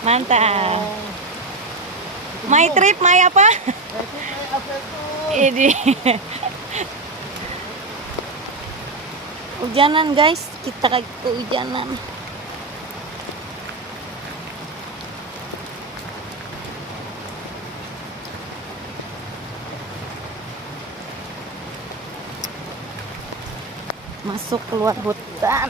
Mantap. My trip, my apa? Ini. Hujanan guys, kita kehujanan. Masuk keluar hutan.